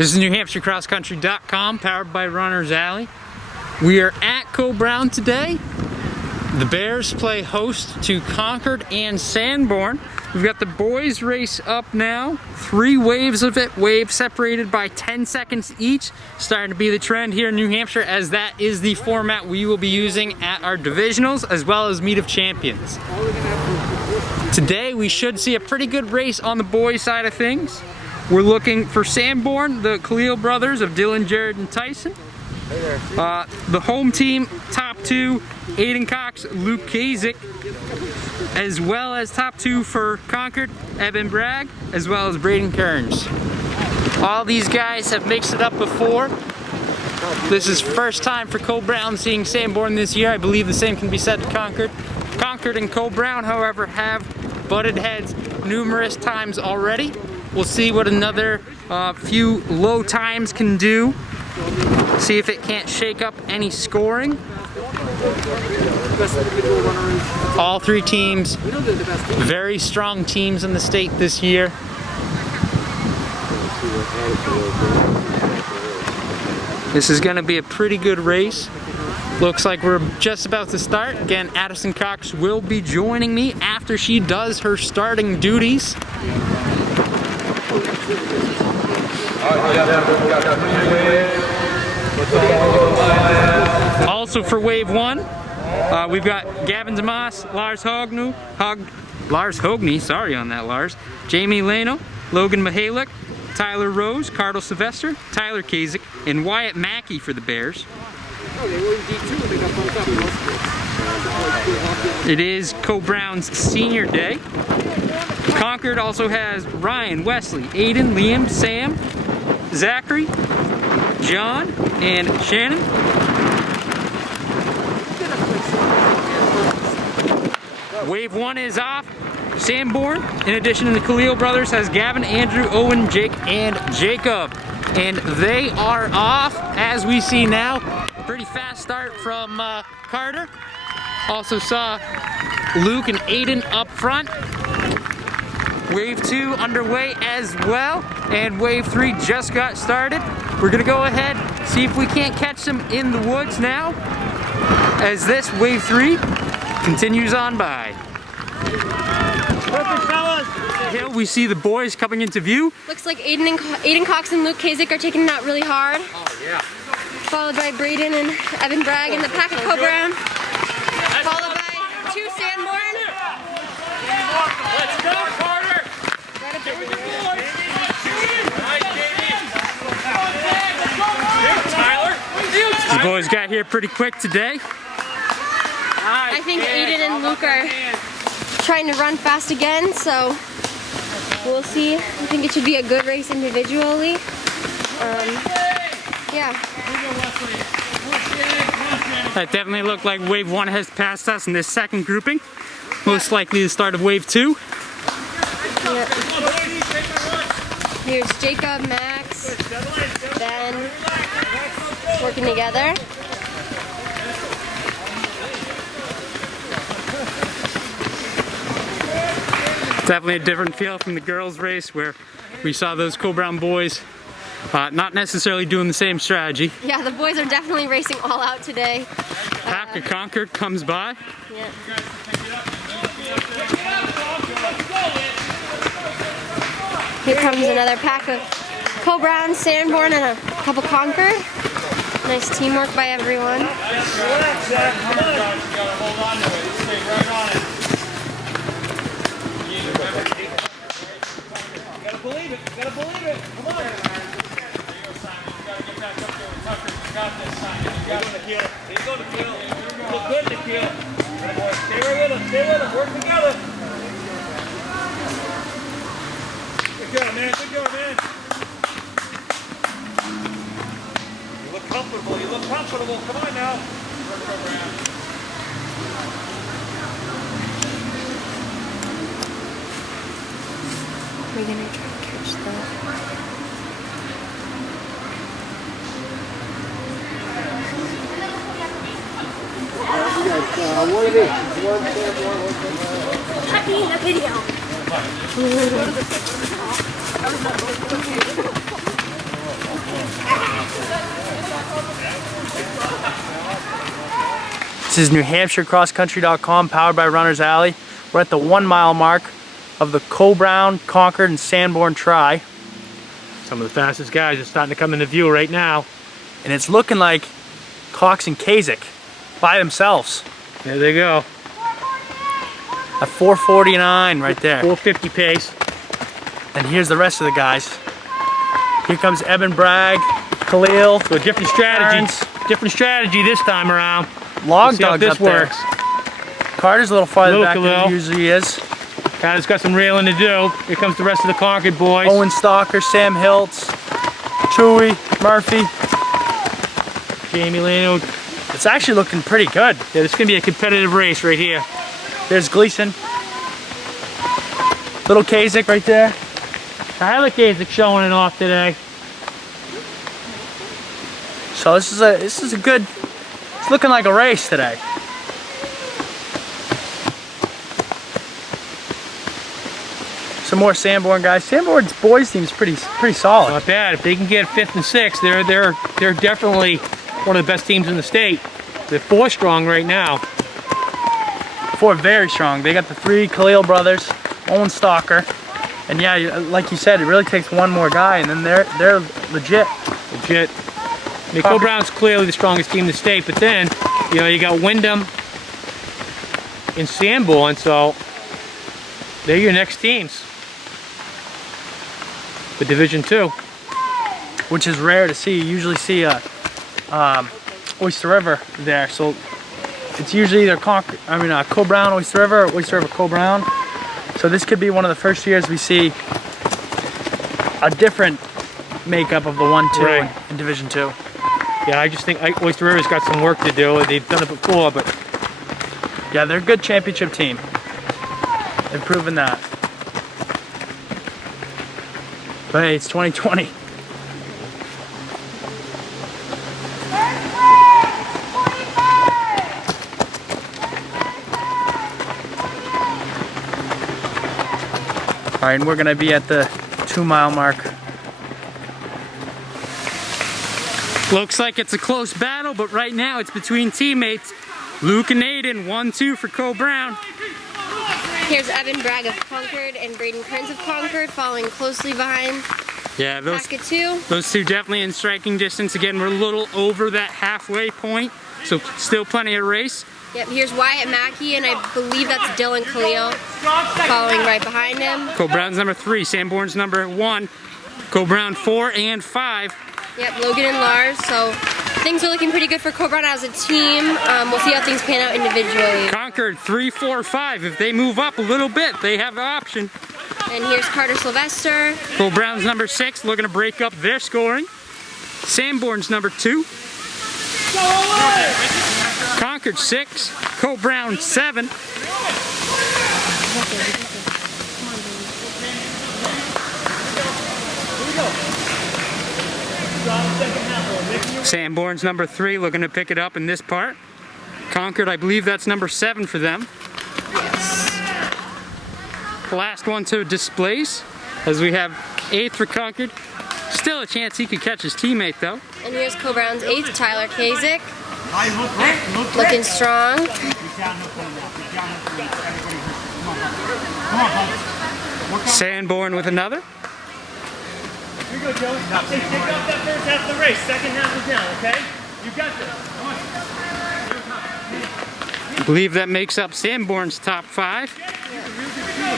This is NewHampshireCrossCountry.com, powered by Runner's Alley. We are at Coe-Brown today. The Bears play host to Concord and Sanborn. We've got the boys race up now. 3 waves of it, wave separated by 10 seconds each. Starting to be the trend here in New Hampshire, as that is the format we will be using at our divisionals as well as Meet of Champions. Today we should see a pretty good race on the boys side of things. We're looking for Sanborn, the Khalil brothers of Dylan, Jared, and Tyson. The home team, top 2, Aiden Cox, Luke Kasich, as well as top 2 for Concord, Evan Bragg, as well as Braden Kearns. All these guys have mixed it up before. This is first time for Coe-Brown seeing Sanborn this year. I believe the same can be said to Concord. Concord and Coe-Brown, however, have butted heads numerous times already. We'll see what another few low times can do. See if it can't shake up any scoring. All 3 teams, very strong teams in the state this year. This is going to be a pretty good race. Looks like we're just about to start. Again, Addison Cox will be joining me after she does her starting duties. Also for wave 1, we've got Gavin DeMoss, Lars Hogney, sorry on that, Lars, Jamie Leno, Logan Mihalik, Tyler Rose, Cardinal Sylvester, Tyler Kasich, and Wyatt Mackey for the Bears. It is Coe-Brown's senior day. Concord also has Ryan, Wesley, Aiden, Liam, Sam, Zachary, John, and Shannon. Wave 1 is off. Sanborn, in addition to the Khalil brothers, has Gavin, Andrew, Owen, Jake, and Jacob. And they are off, as we see now. Pretty fast start from Carter. Also saw Luke and Aiden up front. Wave 2 underway as well, and wave 3 just got started. We're gonna go ahead, see if we can't catch them in the woods now, as this wave 3 continues on by. Perfect, fellas. Here we see the boys coming into view. Looks like Aiden Cox and Luke Kasich are taking it out really hard. Oh yeah. Followed by Braden and Evan Bragg in the pack of Coe-Brown. Followed by 2 Sanborn. Let's go, Carter. The boys got here pretty quick today. I think Aiden and Luke are trying to run fast again, so we'll see. I think it should be a good race individually. Yeah. That definitely looked like wave 1 has passed us in this second grouping. Most likely the start of wave 2. Yep. Here's Jacob, Max, Ben, working together. Definitely a different feel from the girls' race, where we saw those Coe-Brown boys not necessarily doing the same strategy. Yeah, the boys are definitely racing all out today. Pack of Concord comes by. Yeah. Here comes another pack of Coe-Brown, Sanborn, and a couple Concord. Nice teamwork by everyone. Believe it, you gotta believe it. Come on. There you go, Simon. You gotta get back up there with Tucker. You got this, Simon. You got it. There you go, Nikhil. Look good, Nikhil. Stay right with him. Stay with him. Work together. Good go, man. Good go, man. You look comfortable. You look comfortable. Come on now. We're gonna try to catch that. What it is? One, Happy in the video. This is NewHampshireCrossCountry.com, powered by Runner's Alley. We're at the 1 mile mark of the Coe-Brown, Concord, and Sanborn Tri. Some of the fastest guys are starting to come into view right now. And it's looking like Cox and Kasich by themselves. There they go. At 4:49 right there. 450 pace. And here's the rest of the guys. Here comes Eben Bragg, Khalil. So a different strategy. Aaron's. Different strategy this time around. Log See how Dog's this up there. works. Carter's a little farther Little back than Khalil. he usually is. Guys got some railing to do. Here comes the rest of the Concord boys. Owen Stalker, Sam Hiltz, Chewy, Murphy. Jamie Lano. It's actually looking pretty good. Yeah, this is gonna be a competitive race right here. There's Gleason. Little Kasich right there. Tyler Kasich showing it off today. So this is a good. It's looking like a race today. Some more Sanborn guys. Sanborn's boys team's pretty solid. Not bad. If they can get 5th and 6th, they're definitely one of the best teams in the state. They're 4 strong right now. 4 very strong. They got the 3 Khalil brothers, Owen Stalker, and yeah, like you said, it really takes one more guy, and then they're legit. Legit. I mean, Coe-Brown's clearly the strongest team in the state, but then, you know, you got Wyndham and Sanborn, so they're your next teams. The Division II. Which is rare to see. You usually see Oyster River there, so it's usually either Coe-Brown, Oyster River, or Oyster River, Coe-Brown. So this could be one of the first years we see a different makeup of the 1-2 Right. in Division II. Yeah, I just think Oyster River's got some work to do. They've done it before, but Yeah, they're a good championship team. They've proven that. But hey, it's 2020. All right, and we're gonna be at the 2 mile mark. Looks like it's a close battle, but right now it's between teammates. Luke and Aiden, 1-2 for Coe-Brown. Here's Evan Bragg of Concord and Braden Kearns of Concord following closely behind. Yeah, those Packet 2. two definitely in striking distance. Again, we're a little over that halfway point, so still plenty of race. Yep, here's Wyatt Mackey, and I believe that's Dylan Khalil following right behind him. Coe-Brown's number 3, Sanborn's number 1, Coe-Brown 4 and 5. Yep, Logan and Lars. So things are looking pretty good for Coe-Brown as a team. We'll see how things pan out individually. Concord 3, 4, 5. If they move up a little bit, they have an option. And here's Carter Sylvester. Coe-Brown's number 6, looking to break up their scoring. Sanborn's number 2. Concord 6, Coe-Brown 7. Sanborn's number 3, looking to pick it up in this part. Concord, I believe that's number 7 for them. The last one to displace, as we have 8th for Concord. Still a chance he could catch his teammate though. And here's Coe-Brown's 8th, Tyler Kasich. Looking strong. Sanborn with another. Here you go, Joe. Hey, take off that first half of the race. Second half is down, okay? You got this. Come on. I believe that makes up Sanborn's top 5.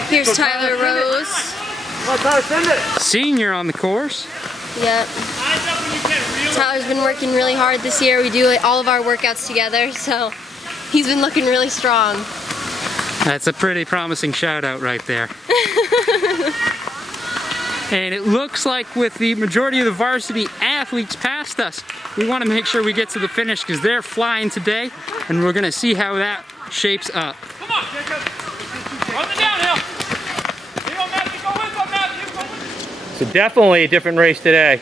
Here's Tyler Rose. Come on, Tyler, send it. Senior on the course. Yep. Eyes up when you can. Reel. Tyler's been working really hard this year. We do all of our workouts together, so he's been looking really strong. That's a pretty promising shout out right there. And it looks like with the majority of the varsity athletes past us, we want to make sure we get to the finish because they're flying today, and we're going to see how that shapes up. Come on, Jacob. On the downhill. You go, Matthew. Go with them, Matthew. Go with them. So definitely a different race today.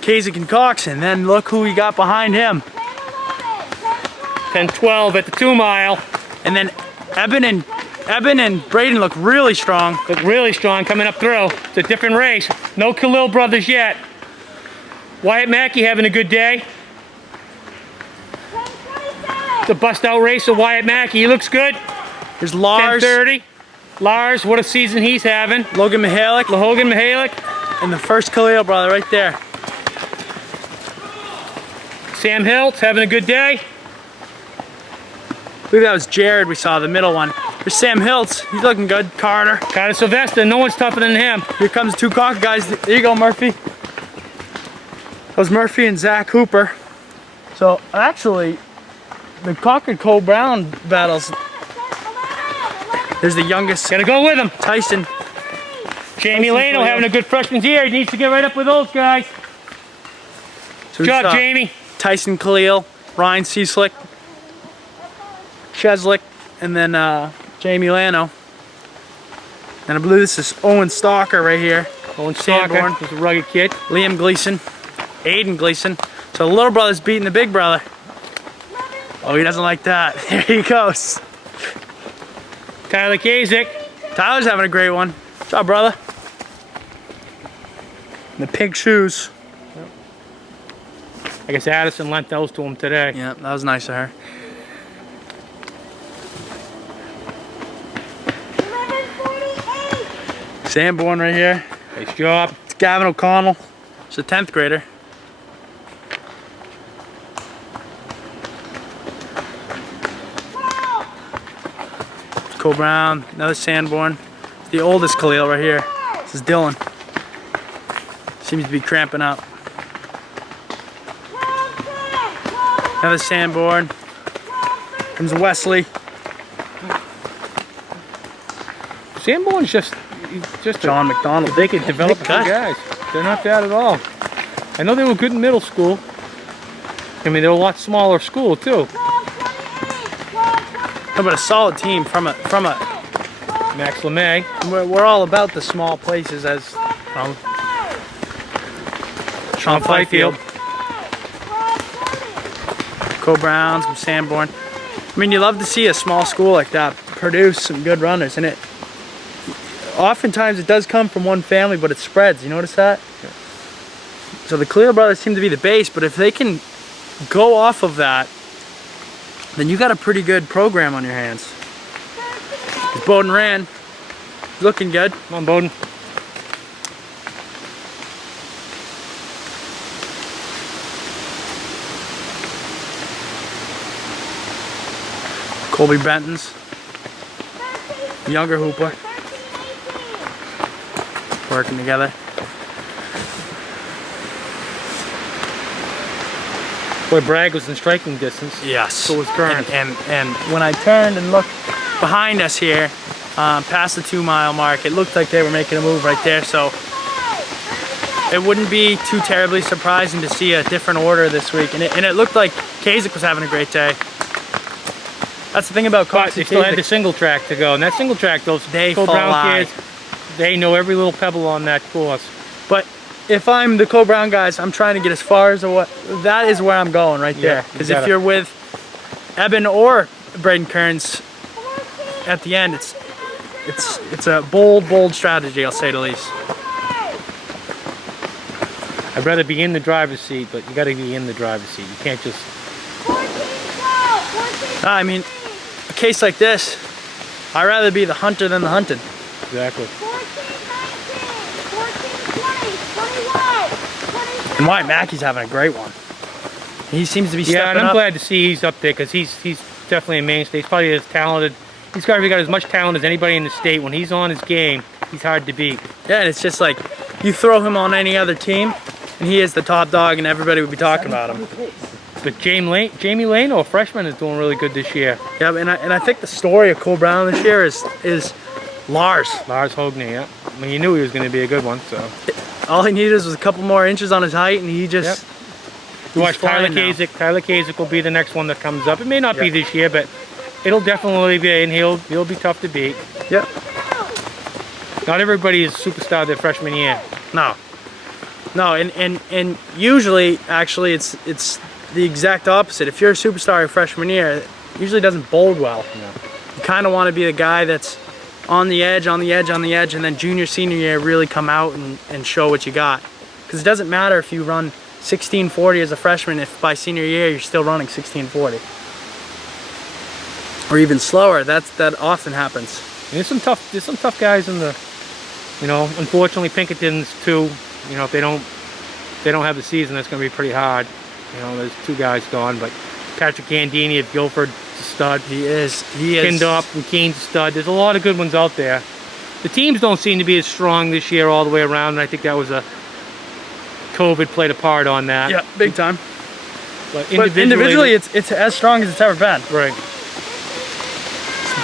Kasich and Cox, and then look who we got behind him. 10-12 at the 2 mile. And then Eben and Braden look really strong. Look really strong coming up through. It's a different race. No Khalil brothers yet. Wyatt Mackey having a good day. the bust out race of Wyatt Mackey. He looks good. Here's Lars. 10:30. Lars, what a season he's having. Logan Mihalik. Logan Mihalik. And the first Khalil brother right there. Sam Hiltz having a good day. I believe that was Jared we saw, the middle one. There's Sam Hiltz. He's looking good. Carter. Carter Sylvester, no one's tougher than him. Here comes two Concord guys. There you go, Murphy. That was Murphy and Zach Hooper. So actually, the Concord Coe-Brown battles. There's the youngest. Gotta go with him. Tyson. Jamie Lano having a good freshman year. He needs to get right up with those guys. So Good job, Jamie. Tyson Khalil, Ryan Cieslick, Cheslick, and then Jamie Lano. And I believe this is Owen Stalker right here. Owen Stalker, Sanborn. he's a rugged kid. Liam Gleason, Aiden Gleason. So the little brother's beating the big brother. Oh, he doesn't like that. There he goes. Tyler Kazik. Tyler's having a great one. Good job, brother. The pink shoes. I guess Addison lent those to him today. Yeah, that was nice of her. Sanborn right here. Nice job. It's Gavin O'Connell. He's a 10th grader. Coe-Brown, another Sanborn. The oldest Khalil right here. This is Dylan. Seems to be cramping up. Another Sanborn. Comes Wesley. Sanborn's just John McDonald. They could develop good guys. They're not bad at all. I know they were good in middle school. I mean, they're a lot smaller school too. No, but a solid team from a. Max LeMay. We're all about the small places as Sean Fifield. Coe-Browns, some Sanborn. I mean, you love to see a small school like that produce some good runners, and it oftentimes it does come from one family, but it spreads. You notice that? So the Khalil brothers seem to be the base, but if they can go off of that, then you got a pretty good program on your hands. Bowden ran. He's looking good. Come on, Bowden. Colby Benton's younger hooper. Working together. Boy, Bragg was in striking distance. Yes. So was Kern. And when I turned and looked behind us here, past the 2 mile mark, it looked like they were making a move right there. So it wouldn't be too terribly surprising to see a different order this week. And it looked like Kazik was having a great day. That's the thing about Cox. They still had the single track to go. And that single track, those Coe-Brown kids, they know every little pebble on that course. But if I'm the Coe-Brown guys, I'm trying to get as far as what that is where I'm going right there. Because if you're with Eben or Braden Kearns at the end, it's a bold strategy, I'll say the least. I'd rather be in the driver's seat, but you got to be in the driver's seat. You can't just. I mean, a case like this, I'd rather be the hunter than the hunted. Exactly. 14, 19, 20, 21, 22. And Wyatt Mackey's having a great one. He seems to be stepping up. Yeah, and I'm glad to see he's up there because he's definitely a mainstay. He's probably as talented. He's got as much talent as anybody in the state. When he's on his game, he's hard to beat. Yeah, and it's just like you throw him on any other team, and he is the top dog, and everybody would be talking about him. But Jamie Lano, a freshman, is doing really good this year. Yeah, and I think the story of Coe-Brown this year is Lars. Lars Hogney, yeah. I mean, you knew he was going to be a good one, so. All he needed was a couple more inches on his height, and he just. Yep. You watch Tyler Kazik. Tyler Kazik will be the next one that comes up. It may not be this year, but it'll definitely be, and he'll be tough to beat. Yep. Not everybody is a superstar their freshman year. No, and usually, actually, it's the exact opposite. If you're a superstar your freshman year, it usually doesn't bode well. No. You kind of want to be the guy that's on the edge, and then junior, senior year really come out and show what you got. Because it doesn't matter if you run 1640 as a freshman if by senior year you're still running 1640. or even slower. That often happens. And there's some tough guys in the, you know, unfortunately Pinkerton's too, you know, if they don't have the season, that's going to be pretty hard. You know, there's 2 guys gone, but Patrick Gandini at Guilford, a stud. He is. Kindop and Kane's a stud. There's a lot of good ones out there. The teams don't seem to be as strong this year all the way around, and I think that was COVID played a part on that. Yeah, big time. But individually it's as strong as it's ever been. Right.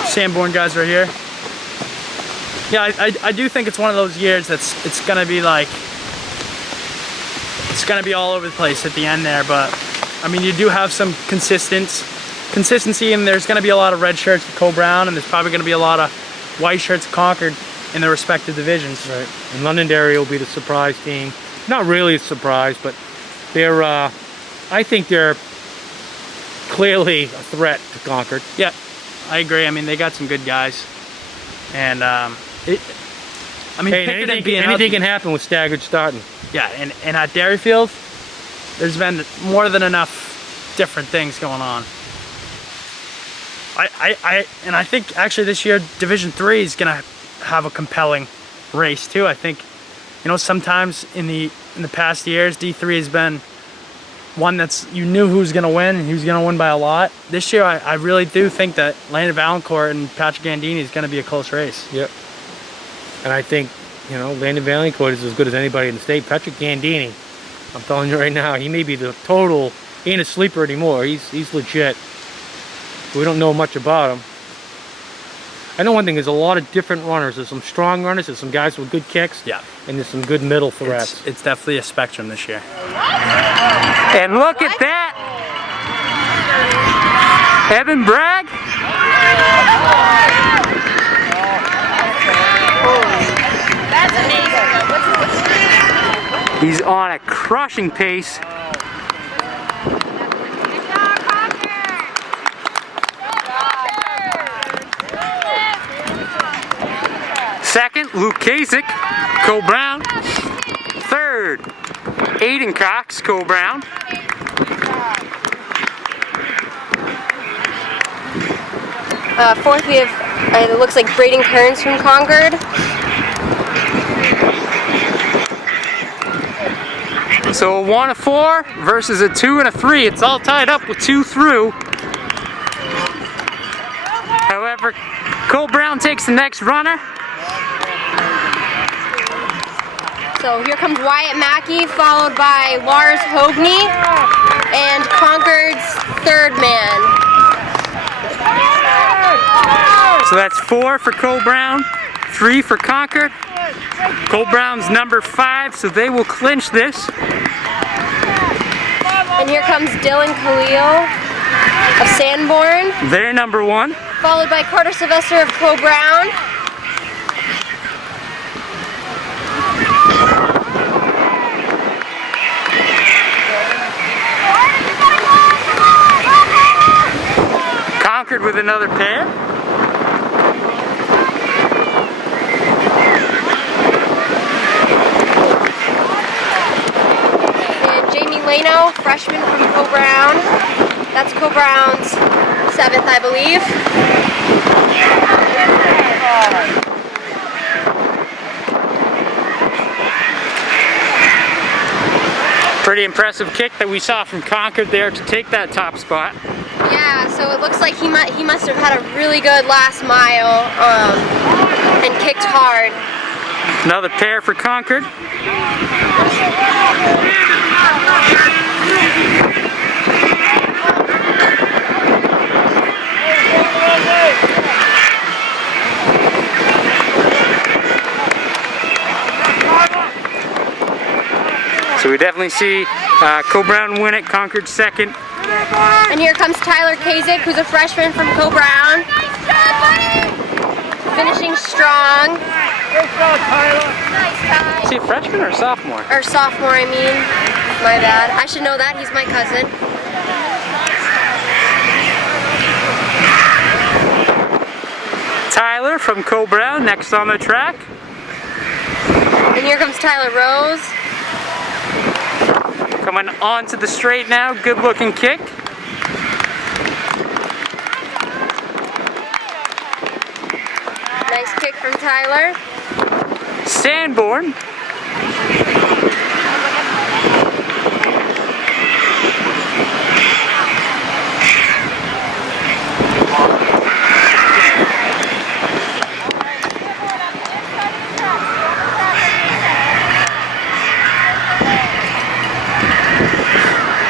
Sanborn guys right here. Yeah, I do think it's one of those years it's gonna be like, it's gonna be all over the place at the end there, but I mean, you do have some consistency, and there's gonna be a lot of red shirts for Coe-Brown, and there's probably gonna be a lot of white shirts for Concord in their respective divisions. Right. And Londonderry will be the surprise team. Not really a surprise, but they're, I think they're clearly a threat to Concord. Yeah, I agree. I mean, they got some good guys, and I mean, Hey, Pinkerton anything can happen with staggered starting. Yeah, and at Dairyfield, there's been more than enough different things going on. I think actually this year Division 3 is gonna have a compelling race too. I think, you know, sometimes in the past years D3 has been one that's, you knew who was gonna win, and he was gonna win by a lot. This year I really do think that Landon Valancourt and Patrick Gandini is gonna be a close race. Yep. And I think, you know, Landon Valancourt is as good as anybody in the state. Patrick Gandini, I'm telling you right now, he may be the total, he ain't a sleeper anymore. He's legit. We don't know much about him. I know one thing, there's a lot of different runners. There's some strong runners, there's some guys with good kicks, Yeah. and there's some good middle threats. It's definitely a spectrum this year. And look at that! Evan Bragg. That's amazing. He's on a crushing pace. Second, Luke Kasich, Coe-Brown. Third, Aiden Cox, Coe-Brown. Fourth, we have, it looks like Braden Kearns from Concord. So a 1, a 4 versus a 2 and a 3. It's all tied up with 2 through. However, Coe-Brown takes the next runner. So here comes Wyatt Mackey, followed by Lars Hogney, and Concord's third man. So that's 4 for Coe-Brown, 3 for Concord. Coe-Brown's number 5, so they will clinch this. And here comes Dylan Khalil of Sanborn, They're number 1. followed by Carter Sylvester of Coe-Brown. Concord with another pair. And Jamie Leno, freshman from Coe-Brown. That's Coe-Brown's 7th, I believe. Pretty impressive kick that we saw from Concord there to take that top spot. Yeah, so it looks like he must have had a really good last mile and kicked hard. Another pair for Concord. So we definitely see Coe-Brown win it, Concord second. And here comes Tyler Kasich, who's a freshman from Coe-Brown. Finishing strong. Is he a freshman or a sophomore? Or sophomore, I mean. My bad. I should know that. He's my cousin. Tyler from Coe-Brown next on the track. And here comes Tyler Rose. Coming onto the straight now, good looking kick. from Tyler. Sanborn.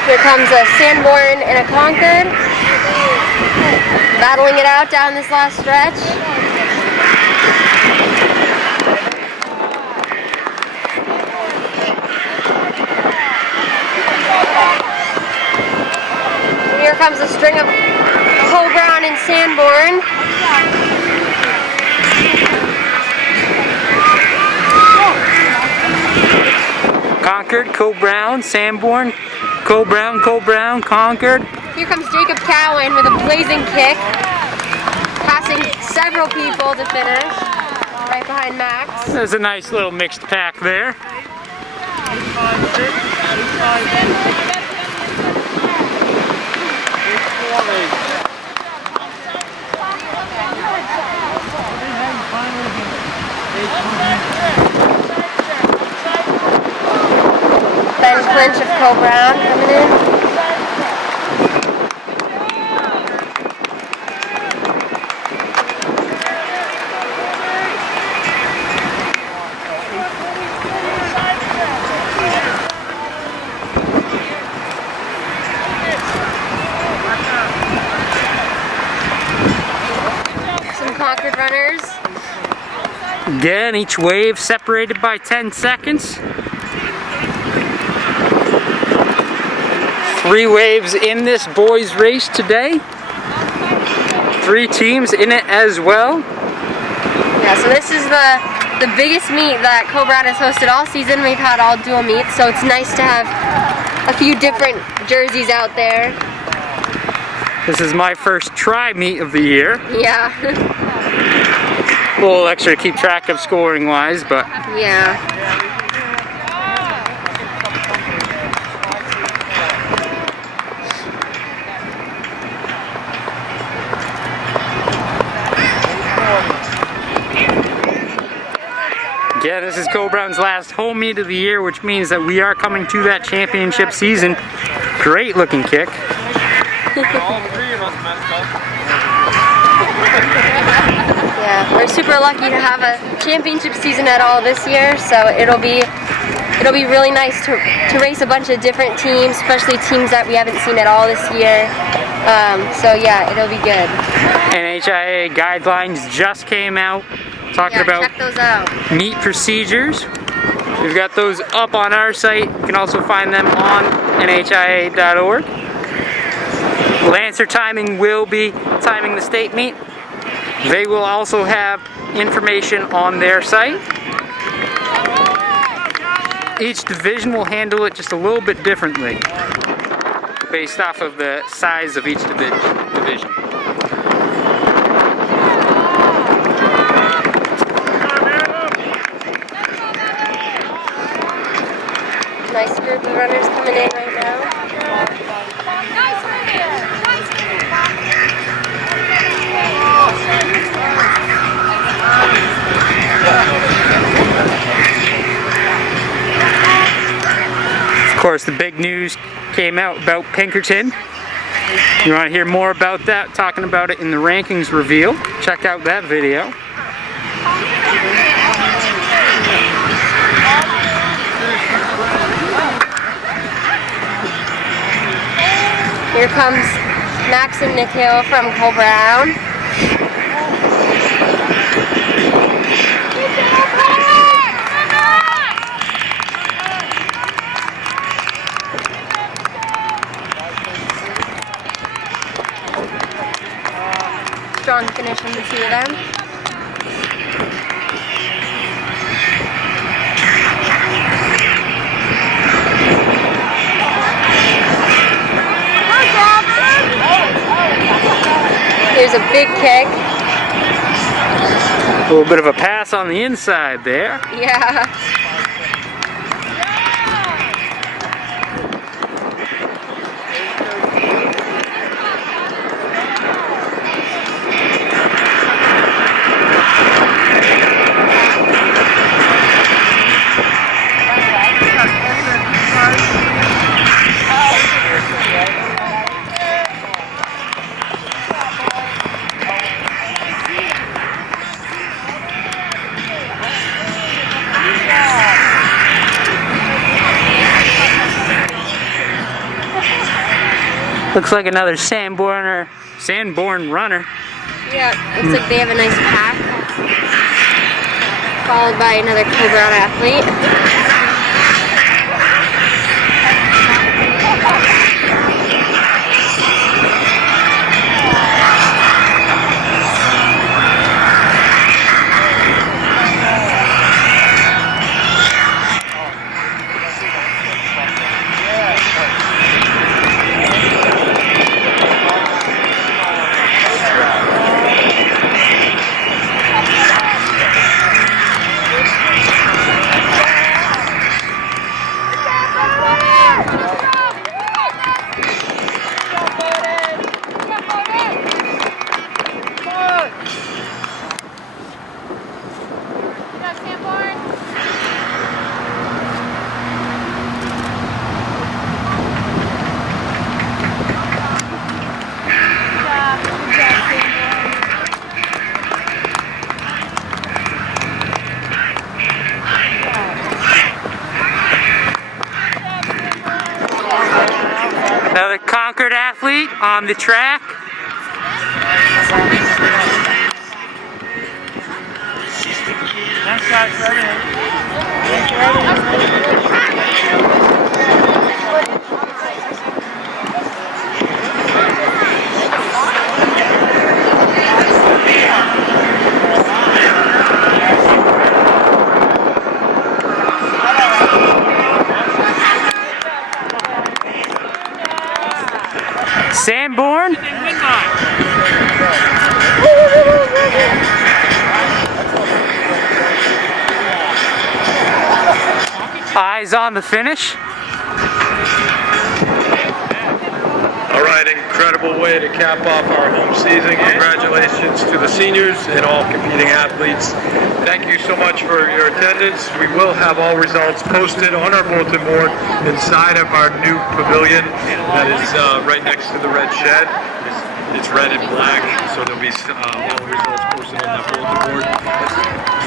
Here comes a Sanborn and a Concord. Battling it out down this last stretch. Here comes a string of Coe-Brown and Sanborn. Concord, Coe-Brown, Sanborn, Coe-Brown, Coe-Brown, Concord. Here comes Jacob Cowan with a blazing kick, passing several people to finish, right behind Max. There's a nice little mixed pack there. Ben Clinch of Coe-Brown coming in. Some Concord runners. Again, each wave separated by 10 seconds. 3 waves in this boys race today. 3 teams in it as well. Yeah, so this is the biggest meet that Coe-Brown has hosted all season. We've had all dual meets, so it's nice to have a few different jerseys out there. This is my first try meet of the year. Yeah. A little extra to keep track of scoring wise, but Yeah. yeah, this is Coe-Brown's last home meet of the year, which means that we are coming to that championship season. Great looking kick. Yeah, we're super lucky to have a championship season at all this year, so it'll be really nice to race a bunch of different teams, especially teams that we haven't seen at all this year. So yeah, it'll be good. NHIA guidelines just came out talking Yeah, about check those out. meet procedures. We've got those up on our site. You can also find them on nhia.org. Lancer Timing will be timing the state meet. They will also have information on their site. Each division will handle it just a little bit differently based off of the size of each division. Nice group of runners coming in right now. Of course, the big news came out about Pinkerton. You want to hear more about that? Talking about it in the rankings reveal. Check out that video. Here comes Max and Nick Hill from Coe-Brown. Strong finish from the two of them. Here's a big kick. A little bit of a pass on the inside there. Yeah. Looks like another Sanborn runner. Yeah, looks like they have a nice pack. Followed by another Coe-Brown athlete. Another Concord athlete on the track. Nice shot, Sanborn. Eyes on the finish. All right, incredible way to cap off our home season. Congratulations to the seniors and all competing athletes. Thank you so much for your attendance. We will have all results posted on our bulletin board inside of our new pavilion that is right next to the red shed. It's red and black, so there'll be all the results posted on that bulletin board.